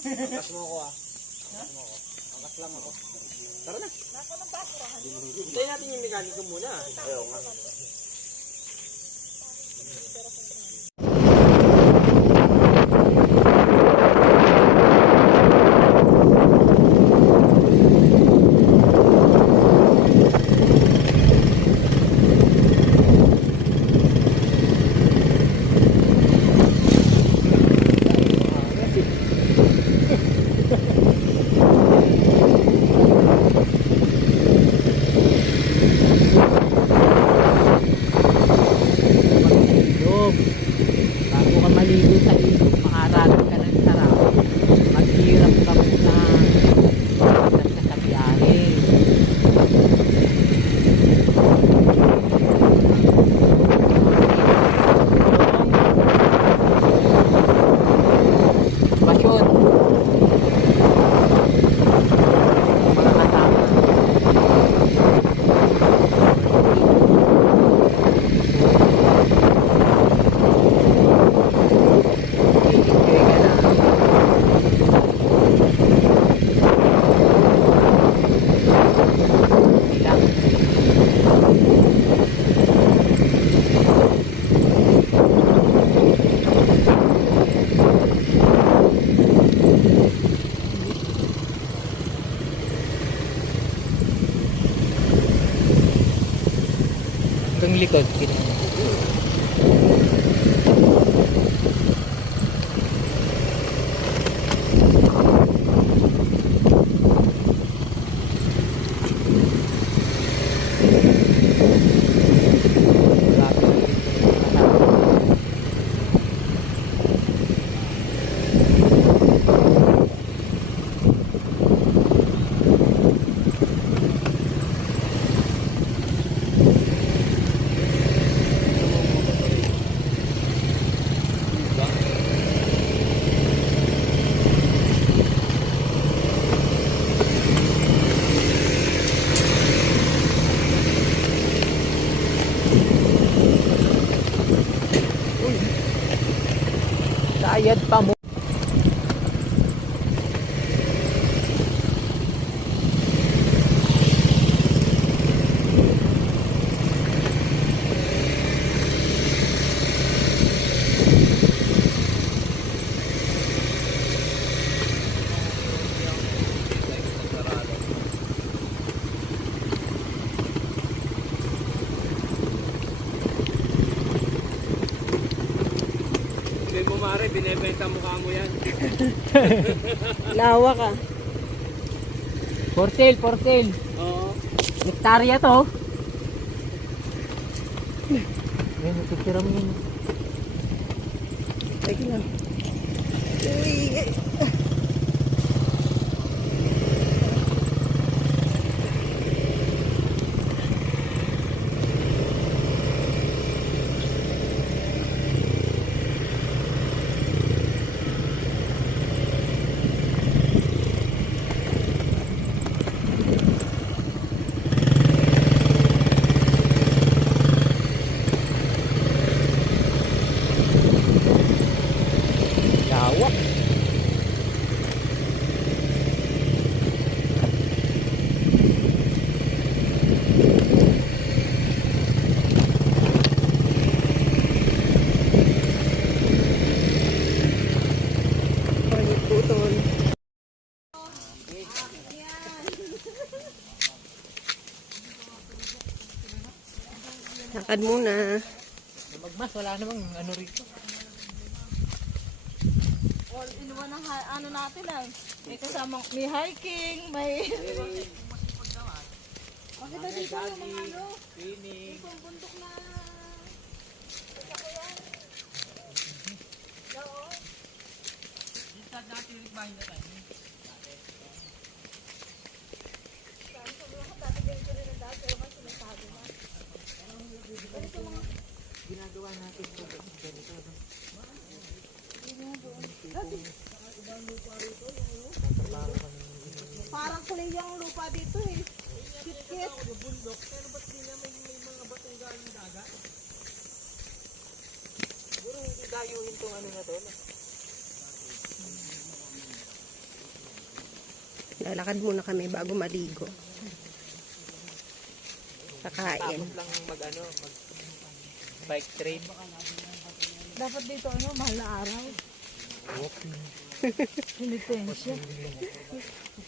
Angkas mo ako ah. Angkas mo ako. Angkas lang ako. Tara na. Hintayin natin yung mekaniko muna. Ayaw nga. Bago ka maligo sa ilog, makarating ka ng sarap. Maghirap ka muna. Pagkat ka sa biyahe. Basyon. Mga kasama. Hanggang likod. Sayad pa mo. Mare, binibenta mukha mo yan. Lawa ka. For sale, for sale. Oo. Hektarya to. Yan, natitira mo yun. Teka lang. Lawak. Putol. Lakad muna. Magmas, wala namang ano rito. All in one ang ano natin ay. May kasamang may hiking, may makita dito yung mga ano. Itong bundok na sasakyan. Oo. Dito natin yung bahay na tayo. Saan sa mga dati ganito rin ang dati pero mas sinasabi na. Ganito mga Ginagawa natin ito ganito. parang kulay yung lupa dito eh. Kit-kit. Bundok, pero ba't di niya may mga batong galing dagat? Siguro hindi dayuhin tong ano na to. Lalakad muna kami bago maligo. Kakain. Tapos lang mag bike train. Dapat dito mahal na araw. Penitensya.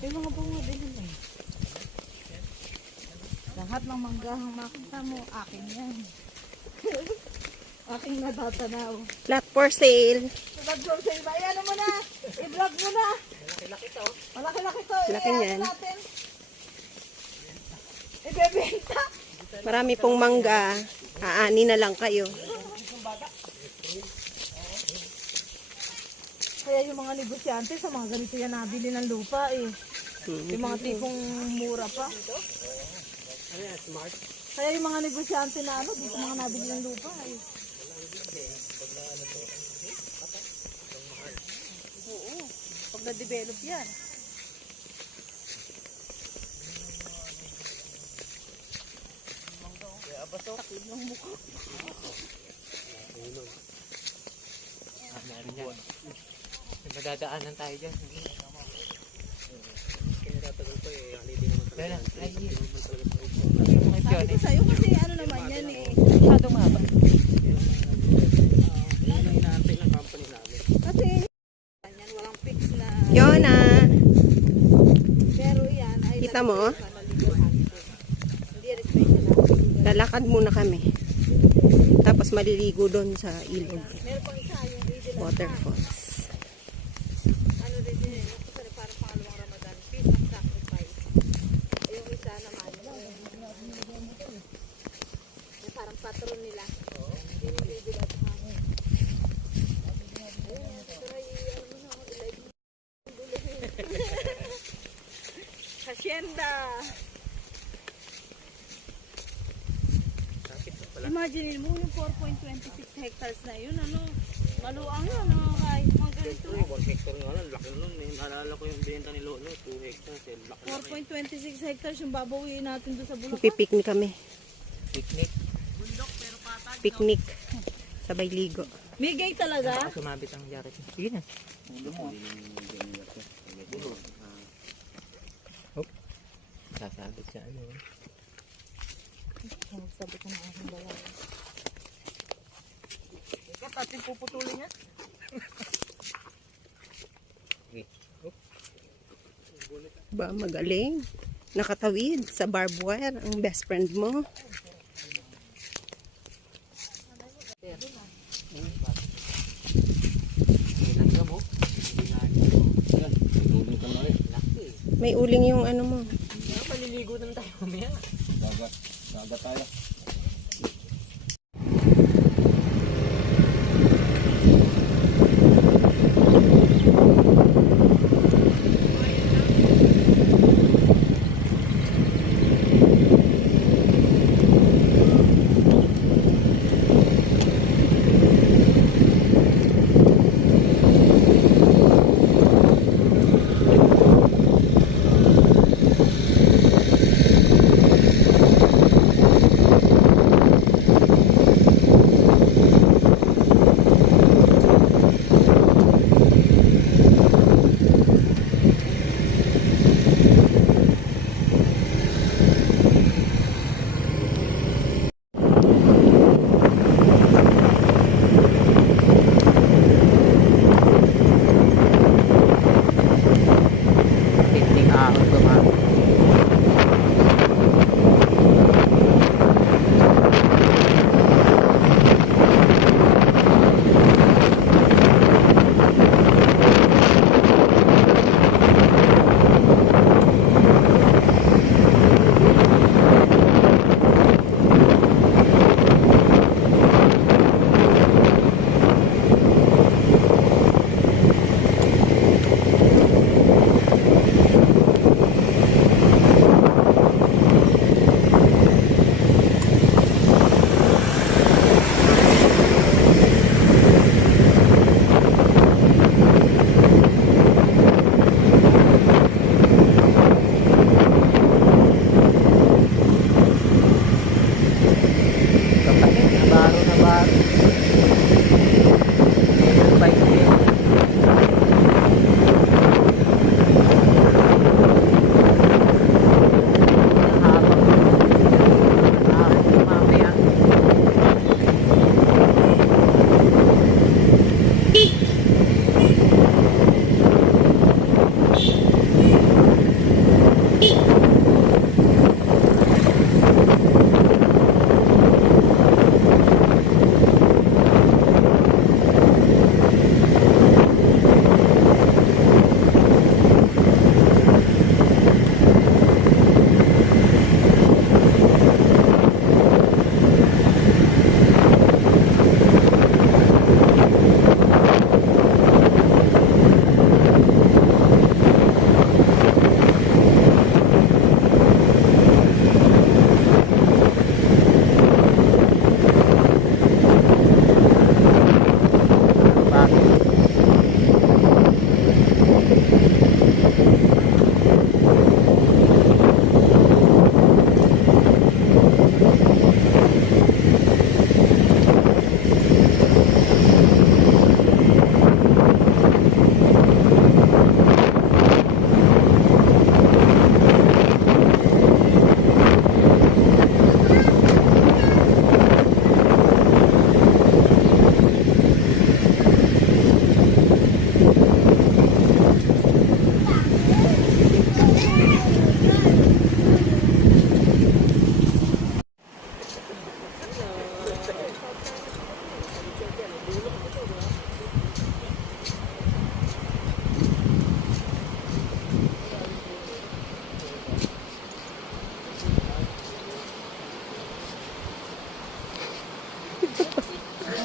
May mga bunga din naman. Lahat ng manggahang makita mo, akin yan. Aking natatanaw. Lot for sale. Vlog ko sa iba. Ayan mo na. I-vlog mo na. Malaki-laki to. Malaki-laki to. Laki Ayan niyan. natin. Ibebenta. Marami pong mangga. Aani na lang kayo. Kaya yung mga negosyante sa mga ganito yan nabili ng lupa eh. Yung mga tipong mura pa. Ano yan, smart? Kaya yung mga negosyante na dito mga nabili ng lupa eh. Oo. Pag na-develop yan. Taklid ng mukha. Meron yan. Nadadaanan tayo dyan. Kinatatagal ko halili naman Meron. Ay, yun. Sabi ko sa'yo kasi naman yan eh. Masyadong mahaba. Yan ang inaantay ng company namin. Kasi yan walang fix na. Yona. Pero yan ay Kita mo? Hindi respeto na. Lalakad muna kami. Tapos maliligo doon sa ilog. Meron pang isa yung Eid Waterfalls. ano rin din eh, kasi parang pangalawang Ramadan, peace of sacrifice. Yung isa naman, yung parang patron nila. Yun yung Eid al-Adha. Ayun, try, ano mo na, i-live mo. Hacienda! Imagine mo yung 4.26 hectares na yun, maluang yun, kahit mga ganito. 1 hectare nga lang, laki nun eh. Naalala ko yung binenta ni Lolo, 2 hectares eh. Laki. 4.26 hectares yung babawiin natin doon sa Bulacan. Pipiknik kami. Picnic. Picnic. Sabay ligo. Migay talaga? Baka sumabit ang jacket. Sige na. Hop. Sasabit sa ano. Sabi ko na akong balay. Ikaw, ating puputulin niya? Ba, magaling. Nakatawid sa barbed wire. Ang best friend mo. May uling yung ano mo. Maliligo na tayo mamaya. Dagat tayo. Picnic ahon ko ma.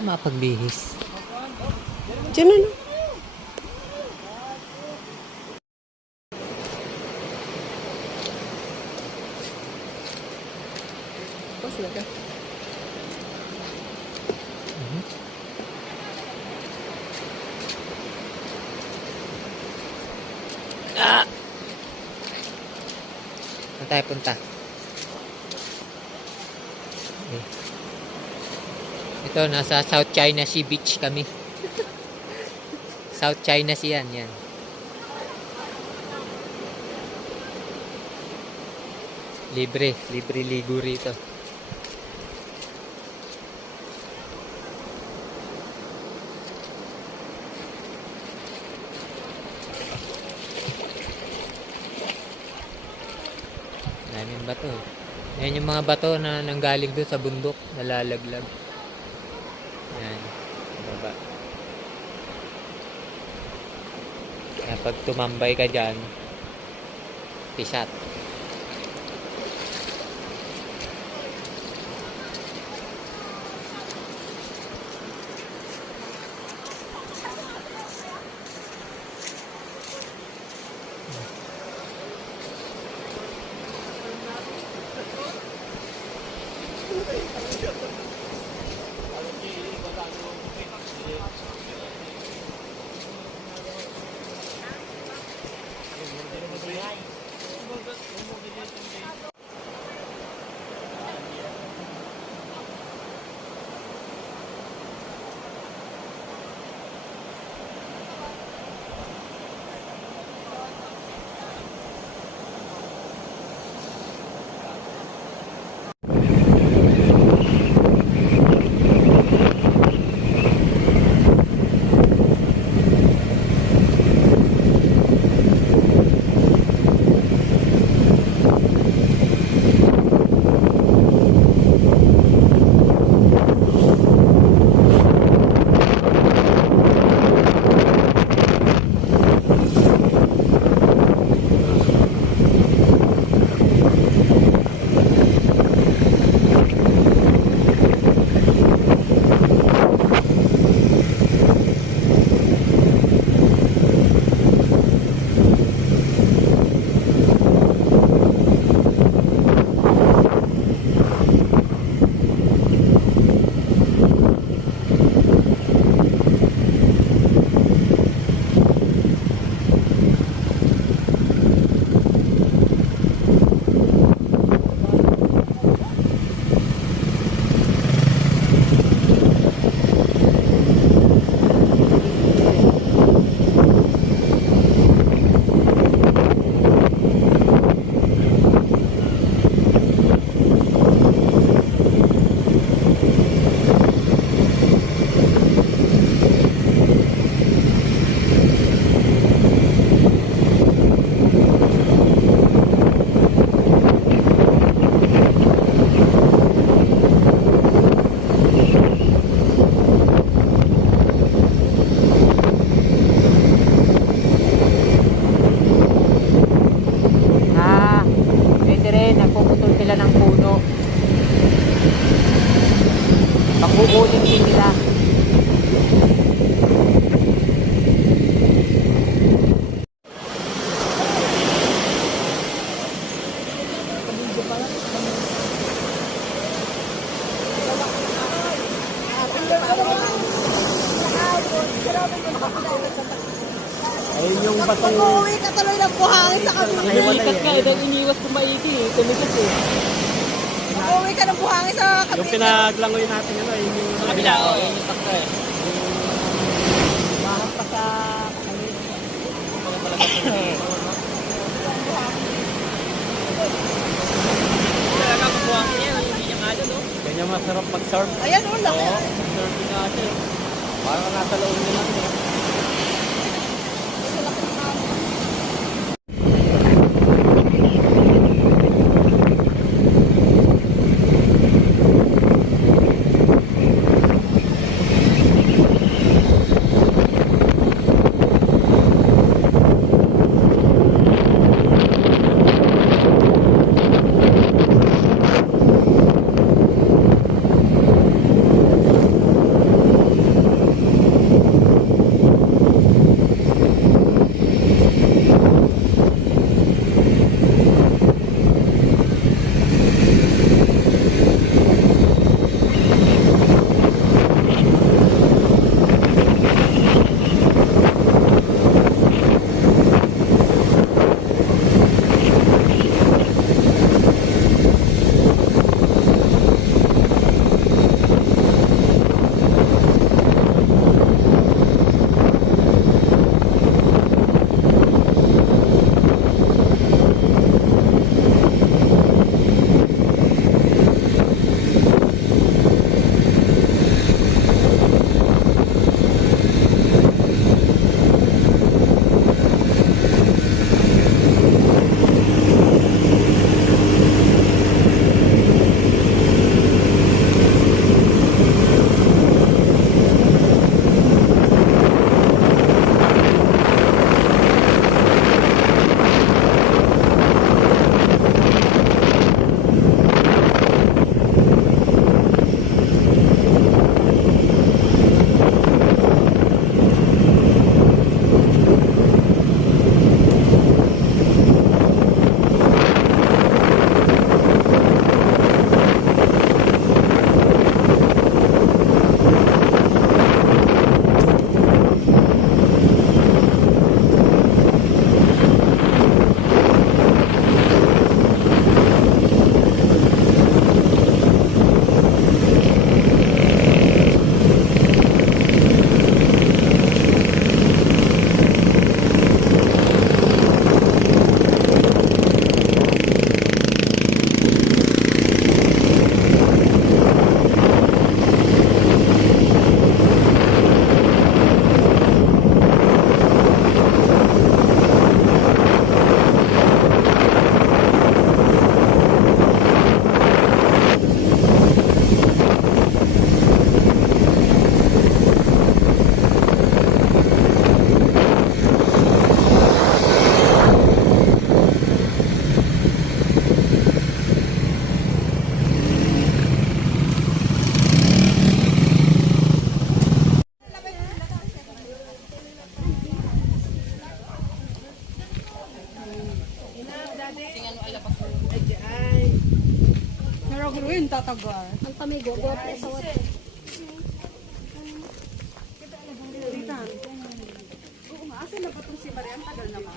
Mapagbihis. Diyan na, no? Pas na ka. Saan tayo punta? Okay. Ito, nasa South China Sea Beach kami. South China Sea yan. Libre ligo rito. Daming bato. Yan yung mga bato na nanggaling doon sa bundok, nalalaglag. Yan, baba. Kaya pag tumambay ka dyan, pisat. Sila ng puno. Pagbubuling din nila. Ayun yung batong... Pag-uwi ka tuloy ng buhangin sa kabila. Iniikat ka eh, dahil iniwas ko maigi eh. Tumigas eh. Pag-uwi ka ng buhangin sa kabila. Yung pinaglangoy natin yun, ayun yung... Kabila, oh, yun yung sakto eh. Bakit pa sa... Talaga bubuhangin niya, hindi niya nga doon. Ganyan masarap mag-surf. Ayan o, laki. Oo, surfing natin. Parang nasa loob nila. Naragawin, tatagal. Ang pamigo, gote sa wat. Oo nga, asa na ba itong si Maria? Ang tagal na ba?